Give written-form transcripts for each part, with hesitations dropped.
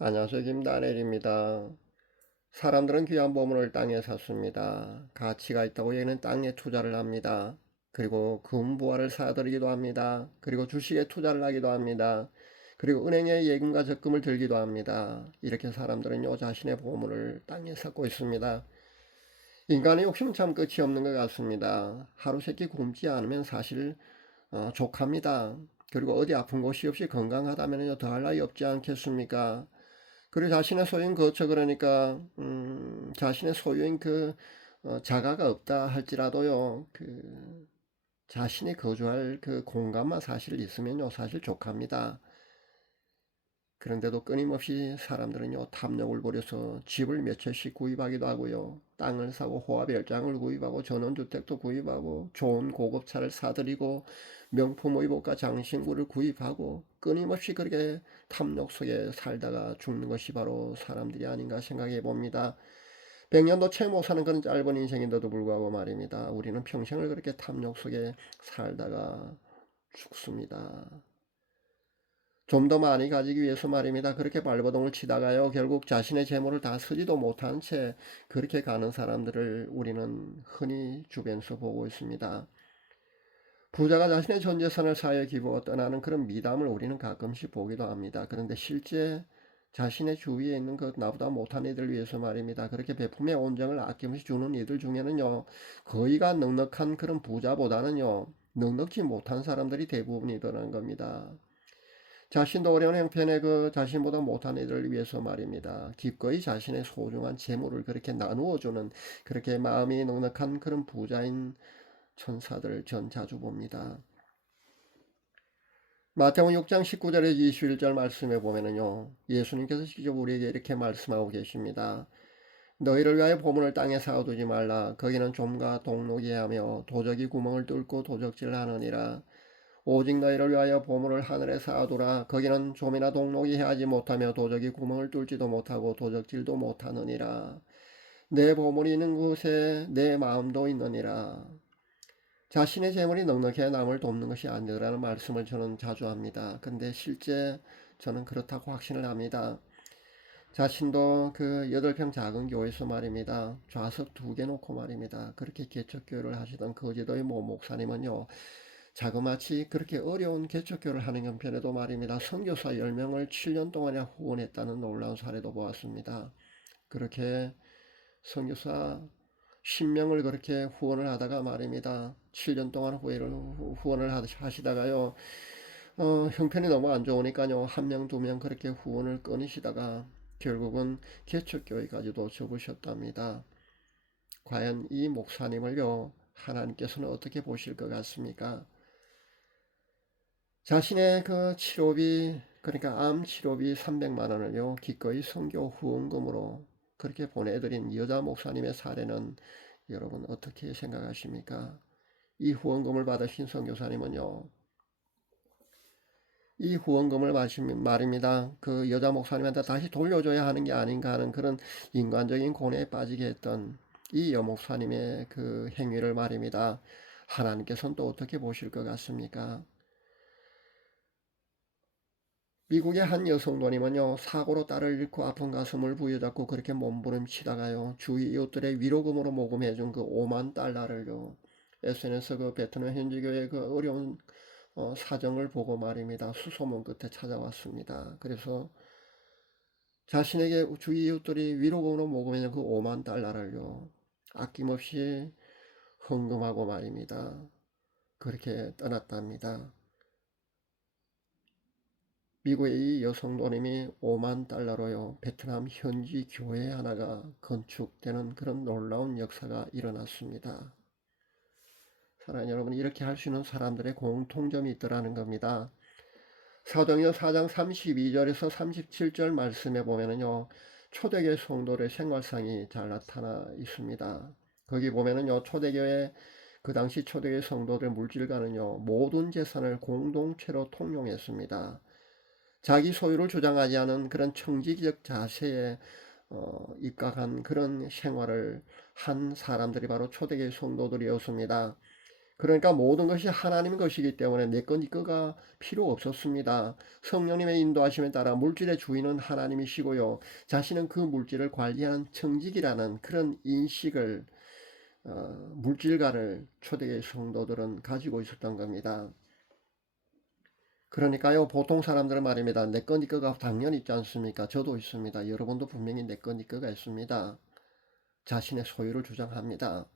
안녕하세요. 김다넬입니다. 사람들은 귀한 보물을 땅에 샀습니다. 가치가 있다고 여기는 땅에 투자를 합니다. 그리고 금부화를 사들이기도 합니다. 그리고 주식에 투자를 하기도 합니다. 그리고 은행에 예금과 적금을 들기도 합니다. 이렇게 사람들은요, 자신의 보물을 땅에 샀고 있습니다. 인간의 욕심은 참 끝이 없는 것 같습니다. 하루 세끼 굶지 않으면 사실 족합니다. 그리고 어디 아픈 곳이 없이 건강하다면요, 더할 나위 없지 않겠습니까? 그리고 자신의 소유인 거처 그러니까 자신의 소유인 자가가 없다 할지라도요 자신이 거주할 그 공간만 사실 있으면요 사실 족합니다. 그런데도 끊임없이 사람들은요 탐욕을 부려서 집을 몇 채씩 구입하기도 하고요, 땅을 사고 호화별장을 구입하고 전원주택도 구입하고 좋은 고급차를 사들이고 명품 의복과 장신구를 구입하고 끊임없이 그렇게 탐욕 속에 살다가 죽는 것이 바로 사람들이 아닌가 생각해 봅니다. 100년도 채 못 사는 그런 짧은 인생인데도 불구하고 말입니다, 우리는 평생을 그렇게 탐욕 속에 살다가 죽습니다. 좀 더 많이 가지기 위해서 말입니다, 그렇게 발버둥을 치다가요 결국 자신의 재물을 다 쓰지도 못한 채 그렇게 가는 사람들을 우리는 흔히 주변에서 보고 있습니다. 부자가 자신의 전 재산을 사회에 기부하고 떠나는 그런 미담을 우리는 가끔씩 보기도 합니다. 그런데 실제 자신의 주위에 있는 그 나보다 못한 이들 위해서 말입니다, 그렇게 베품의 온정을 아낌없이 주는 이들 중에는요 거의가 넉넉한 그런 부자보다는요 넉넉지 못한 사람들이 대부분이더라는 겁니다. 자신도 어려운 형편의 그 자신보다 못한 이들을 위해서 말입니다, 기꺼이 자신의 소중한 재물을 그렇게 나누어주는 그렇게 마음이 넉넉한 그런 부자인 천사들 전 자주 봅니다. 마태복음 6장 19절에 21절 말씀에 보면은요, 예수님께서 직접 우리에게 이렇게 말씀하고 계십니다. 너희를 위하여 보물을 땅에 쌓아두지 말라. 거기는 좀과 동록이 하며 도적이 구멍을 뚫고 도적질을 하느니라. 오직 너희를 위하여 보물을 하늘에 쌓아두라. 거기는 좀이나 동록이 해하지 못하며 도적이 구멍을 뚫지도 못하고 도적질도 못하느니라. 내 보물이 있는 곳에 내 마음도 있느니라. 자신의 재물이 넉넉해 남을 돕는 것이 아니라는 말씀을 저는 자주 합니다. 근데 실제 저는 그렇다고 확신을 합니다. 자신도 그 8평 작은 교회에서 말입니다, 좌석 2개 놓고 말입니다, 그렇게 개척교회를 하시던 거제도의 모 목사님은요 자그마치 그렇게 어려운 개척교회를 하는 형편에도 말입니다, 선교사 10명을 7년 동안이나 후원했다는 놀라운 사례도 보았습니다. 그렇게 선교사 10명을 그렇게 후원을 하다가 말입니다, 7년 동안 후원을 하시다가요 형편이 너무 안 좋으니까요 1명 2명 그렇게 후원을 끊으시다가 결국은 개척교회까지도 접으셨답니다. 과연 이 목사님을요 하나님께서는 어떻게 보실 것 같습니까? 자신의 그 치료비, 그러니까 암 치료비 300만 원을요 기꺼이 선교 후원금으로 그렇게 보내드린 여자 목사님의 사례는 여러분 어떻게 생각하십니까? 이 후원금을 받으신 선교사님은요, 이 후원금을 마시면 말입니다, 그 여자 목사님한테 다시 돌려줘야 하는 게 아닌가 하는 그런 인간적인 고뇌에 빠지게 했던 이 여 목사님의 그 행위를 말입니다, 하나님께서는 또 어떻게 보실 것 같습니까? 미국의 한 여성노님은요 사고로 딸을 잃고 아픈 가슴을 부여잡고 그렇게 몸부림치다가요 주위 이웃들의 위로금으로 모금해준 그 5만 달러를요 SNS 그 베트남 현지교회 그 어려운 사정을 보고 말입니다, 수소문 끝에 찾아왔습니다. 그래서 자신에게 주위 이웃들이 위로금으로 모금해준 그 5만 달러를요 아낌없이 헌금하고 말입니다, 그렇게 떠났답니다. 미국의 이 여성 노님이 5만 달러로요 베트남 현지 교회 하나가 건축되는 그런 놀라운 역사가 일어났습니다. 사랑하는 여러분, 이렇게 할 수 있는 사람들의 공통점이 있더라는 겁니다. 사도행전 4장 32절에서 37절 말씀에 보면은요 초대교회 성도의 생활상이 잘 나타나 있습니다. 거기 보면은요 초대교회, 그 당시 초대교회 성도들 물질과는요 모든 재산을 공동체로 통용했습니다. 자기 소유를 주장하지 않은 그런 청지기적 자세에 입각한 그런 생활을 한 사람들이 바로 초대교회 성도들이었습니다. 그러니까 모든 것이 하나님 것이기 때문에 내 것, 네 거가 필요 없었습니다. 성령님의 인도하심에 따라 물질의 주인은 하나님이시고요. 자신은 그 물질을 관리하는 청직이라는 그런 인식을 물질가를 초대교회 성도들은 가지고 있었던 겁니다. 그러니까요, 보통 사람들은 말입니다. 내 거, 네 거가 당연히 있지 않습니까? 저도 있습니다. 여러분도 분명히 내 거, 네 거가 있습니다. 자신의 소유를 주장합니다.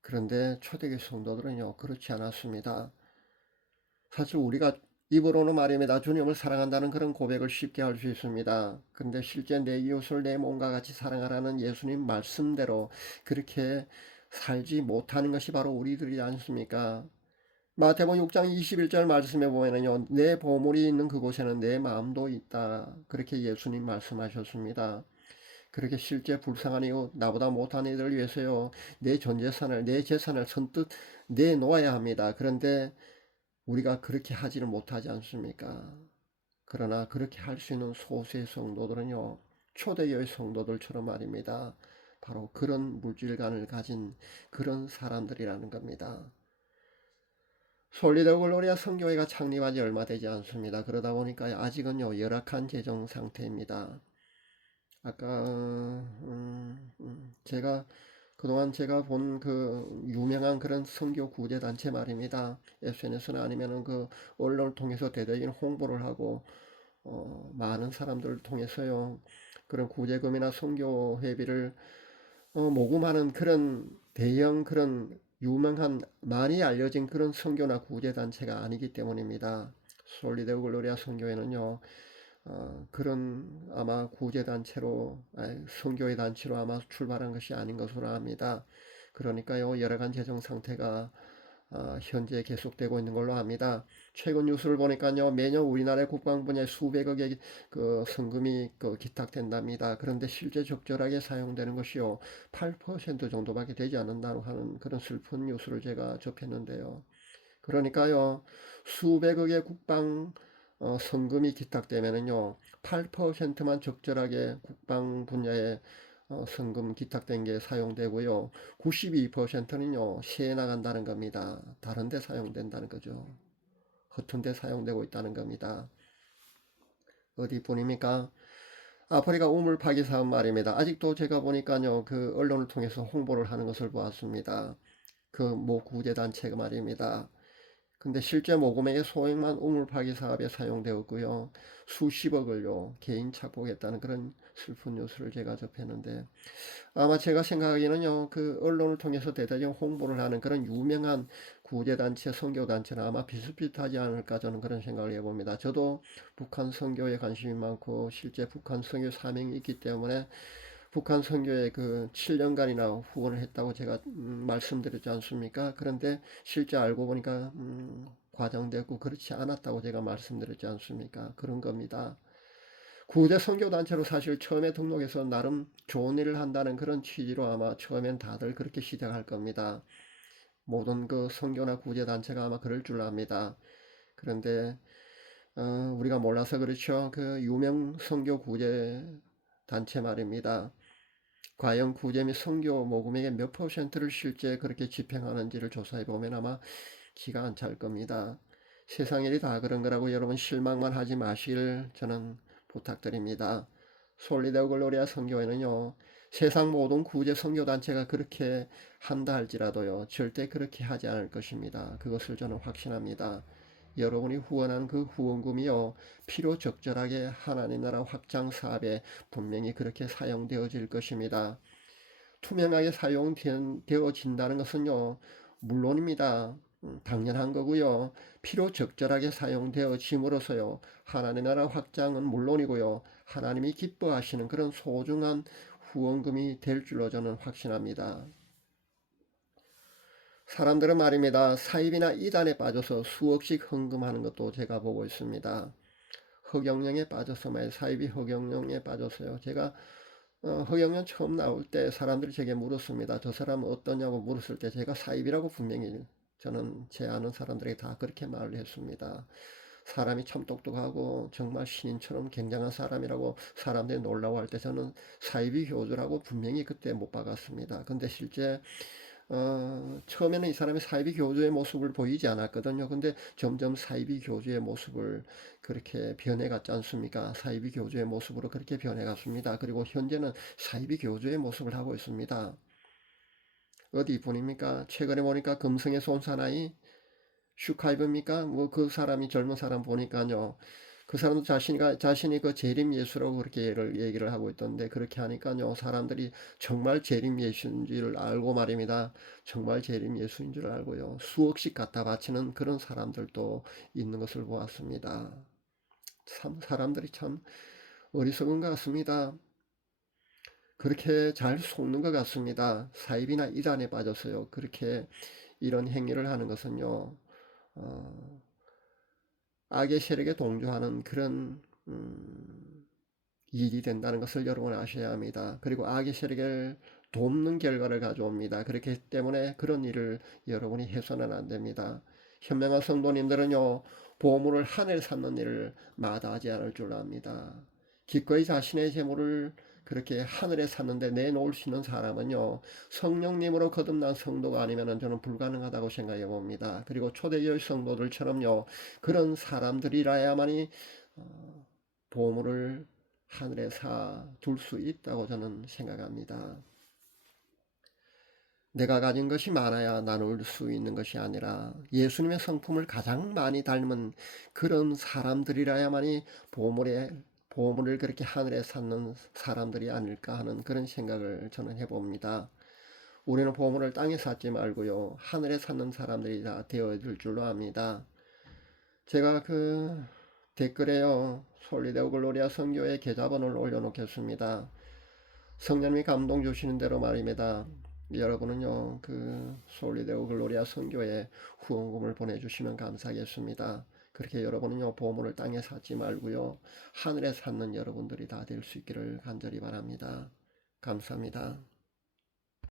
그런데 초대교회 성도들은요, 그렇지 않았습니다. 사실 우리가 입으로는 말입니다. 주님을 사랑한다는 그런 고백을 쉽게 할 수 있습니다. 그런데 실제 내 이웃을 내 몸과 같이 사랑하라는 예수님 말씀대로 그렇게 살지 못하는 것이 바로 우리들이지 않습니까? 마태복음 6장 21절 말씀에 보면은요, 내 보물이 있는 그곳에는 내 마음도 있다. 그렇게 예수님 말씀하셨습니다. 그렇게 실제 불쌍한 이웃, 나보다 못한 이들을 위해서요, 내 전 재산을, 내 재산을 선뜻 내놓아야 합니다. 그런데 우리가 그렇게 하지를 못하지 않습니까? 그러나 그렇게 할 수 있는 소수의 성도들은요, 초대교회 성도들처럼 말입니다. 바로 그런 물질관을 가진 그런 사람들이라는 겁니다. 솔리드 글로리아 성교회가 창립한 지 얼마 되지 않습니다. 그러다 보니까 아직은요, 열악한 재정 상태입니다. 아까 제가 그동안 제가 본 그 유명한 그런 선교 구제 단체 말입니다. SNS나 아니면은 그 언론을 통해서 대대적인 홍보를 하고 많은 사람들을 통해서요, 그런 구제금이나 선교 회비를 모금하는 그런 대형 그런 유명한 많이 알려진 그런 선교나 구제 단체가 아니기 때문입니다. 솔리드 글로리아 선교회는요, 그런 아마 구제단체로, 선교회 단체로 아마 출발한 것이 아닌 것으로 압니다. 그러니까요, 열악한 재정 상태가 현재 계속되고 있는 걸로 압니다. 최근 뉴스를 보니까요, 매년 우리나라의 국방 분야에 수백억의 그 성금이 기탁된답니다. 그런데 실제 적절하게 사용되는 것이요, 8% 정도밖에 되지 않는다고 하는 그런 슬픈 뉴스를 제가 접했는데요. 그러니까요, 수백억의 국방 성금이 기탁되면은요, 8%만 적절하게 국방 분야에 성금 기탁된 게 사용되고요, 92%는요, 세에 나간다는 겁니다. 다른 데 사용된다는 거죠. 허튼 데 사용되고 있다는 겁니다. 어디뿐입니까? 아프리카 우물 파기 사업 말입니다. 아직도 제가 보니까요, 그 언론을 통해서 홍보를 하는 것을 보았습니다. 그 모 구제단체가 말입니다. 근데 실제 모금액의 소액만 우물 파기 사업에 사용되었고요. 수십억을요, 개인 착복했다는 그런 슬픈 뉴스를 제가 접했는데, 아마 제가 생각하기에는요, 그 언론을 통해서 대대적 홍보를 하는 그런 유명한 구제단체, 선교단체는 아마 비슷비슷하지 않을까 저는 그런 생각을 해봅니다. 저도 북한 선교에 관심이 많고 실제 북한 선교 사명이 있기 때문에 북한 선교에 그 7년간이나 후원을 했다고 제가 말씀드렸지 않습니까? 그런데 실제 알고 보니까 과장되고 그렇지 않았다고 제가 말씀드렸지 않습니까? 그런 겁니다. 구제 선교단체로 사실 처음에 등록해서 나름 좋은 일을 한다는 그런 취지로 아마 처음엔 다들 그렇게 시작할 겁니다. 모든 그 선교나 구제단체가 아마 그럴 줄 압니다. 그런데 우리가 몰라서 그렇죠. 그 유명 선교 구제 단체 말입니다. 과연 구제 및 선교 모금액의 몇 퍼센트를 실제 그렇게 집행하는지를 조사해 보면 아마 기가 안 찰 겁니다. 세상 일이 다 그런 거라고 여러분 실망만 하지 마시길 저는 부탁드립니다. 솔리드 글로리아 선교회는요, 세상 모든 구제 선교단체가 그렇게 한다 할지라도요, 절대 그렇게 하지 않을 것입니다. 그것을 저는 확신합니다. 여러분이 후원한 그 후원금이요, 필요 적절하게 하나님 나라 확장 사업에 분명히 그렇게 사용되어질 것입니다. 투명하게 사용되어진다는 것은요, 물론입니다. 당연한 거고요. 필요 적절하게 사용되어짐으로써요, 하나님 나라 확장은 물론이고요, 하나님이 기뻐하시는 그런 소중한 후원금이 될 줄로 저는 확신합니다. 사람들은 말입니다. 사입이나 이단에 빠져서 수억씩 헌금하는 것도 제가 보고 있습니다. 허경영에 빠져서 사입이 허경영에 빠져서요. 제가 허경영 처음 나올 때 사람들이 제게 물었습니다. 저 사람은 어떠냐고 물었을 때 제가 사입이라고 분명히 저는 제 아는 사람들에게 다 그렇게 말을 했습니다. 사람이 참 똑똑하고 정말 신인처럼 굉장한 사람이라고 사람들이 놀라워할 때 저는 사이비 교주라고 분명히 그때 못 박았습니다. 근데 실제 처음에는 이 사람이 사이비 교주의 모습을 보이지 않았거든요. 근데 점점 사이비 교주의 모습을 그렇게 변해갔지 않습니까? 사이비 교주의 모습으로 그렇게 변해갔습니다. 그리고 현재는 사이비 교주의 모습을 하고 있습니다. 어디 분입니까? 최근에 보니까 금성에서 온 사나이 슈카이브입니까? 뭐 그 사람이 젊은 사람 보니까요. 그 사람도 자신이 그 재림 예수라고 그렇게 얘기를 하고 있던데 그렇게 하니까요. 사람들이 정말 재림 예수인 줄 알고 말입니다. 정말 재림 예수인 줄 알고요. 수억씩 갖다 바치는 그런 사람들도 있는 것을 보았습니다. 참 사람들이 참 어리석은 것 같습니다. 그렇게 잘 속는 것 같습니다. 사입이나 이단에 빠져서요. 그렇게 이런 행위를 하는 것은요. 어, 악의 세력에 동조하는 그런 일이 된다는 것을 여러분 아셔야 합니다. 그리고 악의 세력을 돕는 결과를 가져옵니다. 그렇기 때문에 그런 일을 여러분이 해서는 안 됩니다. 현명한 성도님들은요, 보물을 하늘에 쌓는 일을 마다하지 않을 줄 압니다. 기꺼이 자신의 재물을 그렇게 하늘에 샀는데 내놓을 수 있는 사람은요, 성령님으로 거듭난 성도가 아니면 저는 불가능하다고 생각해 봅니다. 그리고 초대교회 성도들처럼요, 그런 사람들이라야만이 보물을 하늘에 쌓아둘 수 있다고 저는 생각합니다. 내가 가진 것이 많아야 나눌 수 있는 것이 아니라 예수님의 성품을 가장 많이 닮은 그런 사람들이라야만이 보물을 그렇게 하늘에 쌓는 사람들이 아닐까 하는 그런 생각을 저는 해봅니다. 우리는 보물을 땅에 쌓지 말고요. 하늘에 쌓는 사람들이 다 되어줄 줄로 압니다. 제가 그 댓글에요. 솔리데오 글로리아 선교의 계좌번호를 올려놓겠습니다. 성령님이 감동 주시는 대로 말입니다. 여러분은요, 그 솔리데오 글로리아 선교에 후원금을 보내주시면 감사하겠습니다. 그렇게 여러분은요, 보물을 땅에 쌓지 말고요, 하늘에 쌓는 여러분들이 다 될 수 있기를 간절히 바랍니다. 감사합니다.